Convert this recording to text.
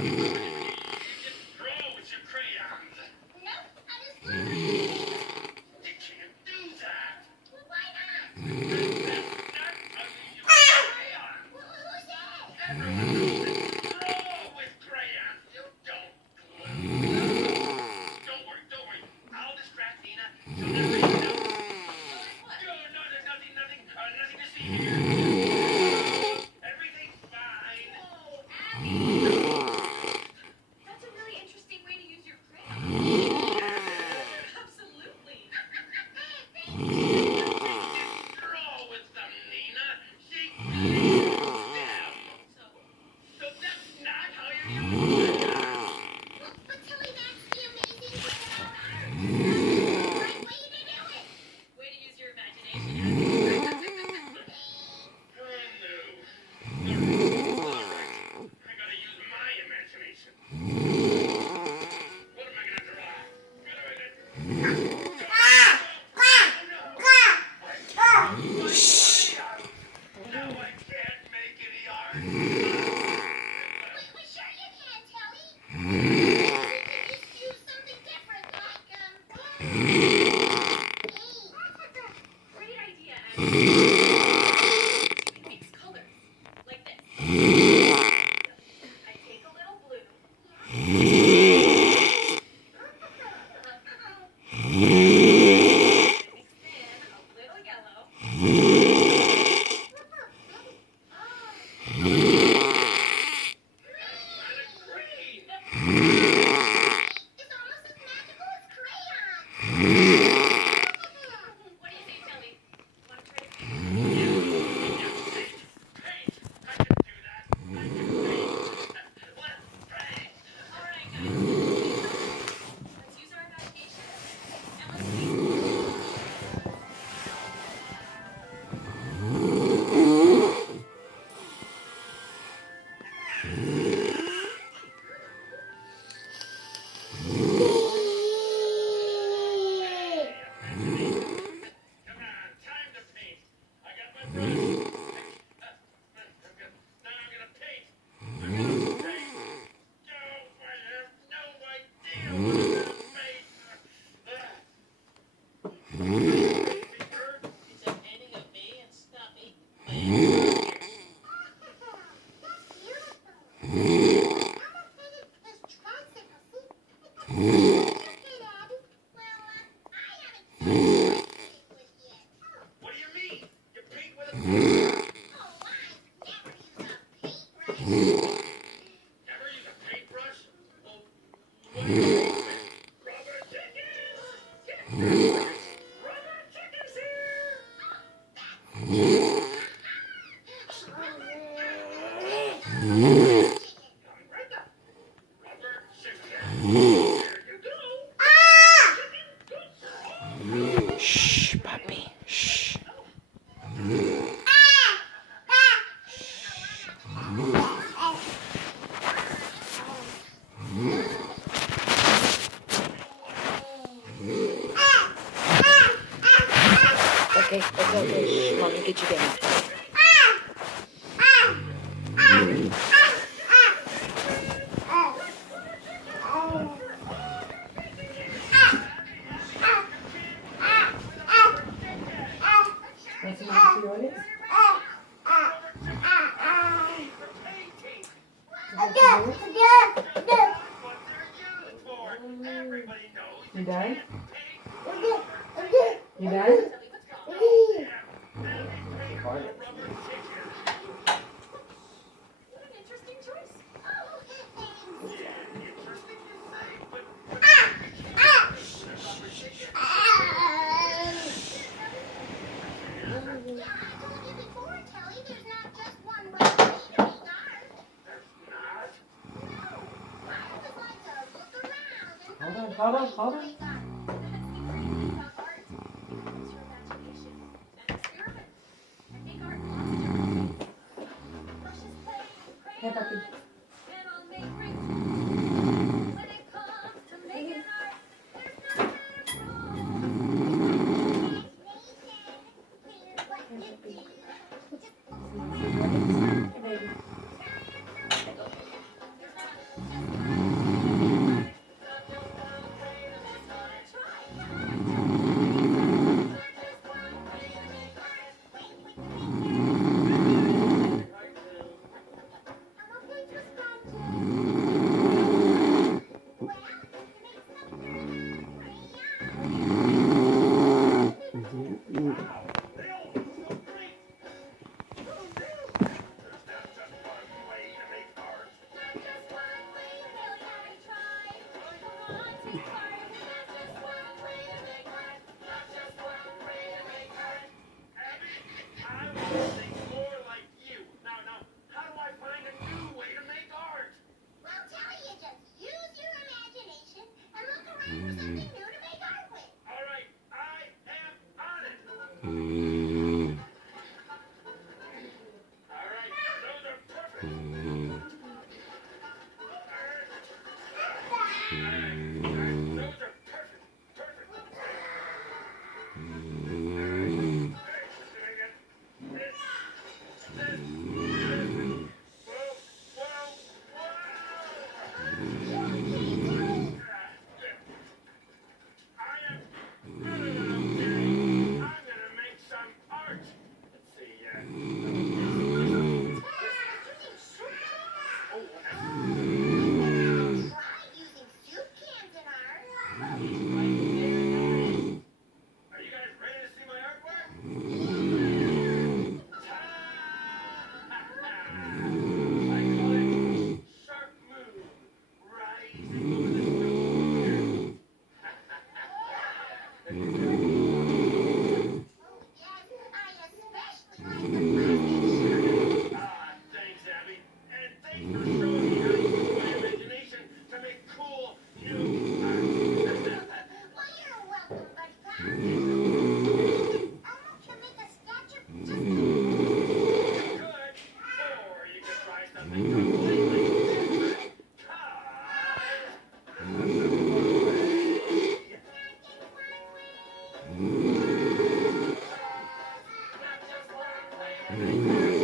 Draw with your crayons. Nope, I just learned. You can't do that. Well, why not? That's not how you use crayons. Who said? Everyone knows that. Draw with crayons. You don't glue. Don't worry. I'll distract Nina. She'll never even know. What? No, nothing to see here. Everything's fine. Oh, Abby. That's a really interesting way to use your crayon. Absolutely. Draw with them, Nina. She glues them. So that's not how you use crayons. But Tilly, that's the amazing thing about art. Right way to do it. Way to use your imagination. All right. I gotta use my imagination. What am I gonna draw? Now I can't make any art. Well, sure you can, Tilly. You can just use something different, like, paint. Great idea, Abby. You can mix colors, like this. I take a little blue. Mix in a little yellow. And a green. It's almost as magical as crayons. What do you say, Tilly? Want to try to paint? Paint. I can do that. I can paint. Let's paint. All right, guys. Let's use our imagination and let's paint. Come on, time to paint. I got my brush. Now I'm gonna paint. I'm gonna paint. No, I have no idea what I'm gonna paint. It's a painting of me and Stumpy playing. That's beautiful. Elmo painted his tricycle. See? Okay, Daddy. Well, I haven't tried with yet. What do you mean? You paint with a paintbrush? Oh, I never use a paintbrush. Never use a paintbrush? Well, what do you paint with? Rubber chickens! Rubber chickens here! Brenda, rubber chicken. Here you go. Chicken, good girl. Shh, puppy. Shh. Okay. Shh, Mommy, get you down. Want some more for yours? What they're used for. Everybody knows You done? paint. You done? Rubber chicken. What an interesting choice. Oh, Interesting to say, but yeah, I told you before, Tilly, there's not just one way to paint art. there's not. No, I always like to look around and Hold on. That's the great thing about art. Use your imagination and experiment. And make art in lots of different ways. Brushes play with Here, puppy. crayons, and I'll make rings. When it comes to making art, there's no better rule. Imagination, what you do. Hey, baby. There's not just Right there.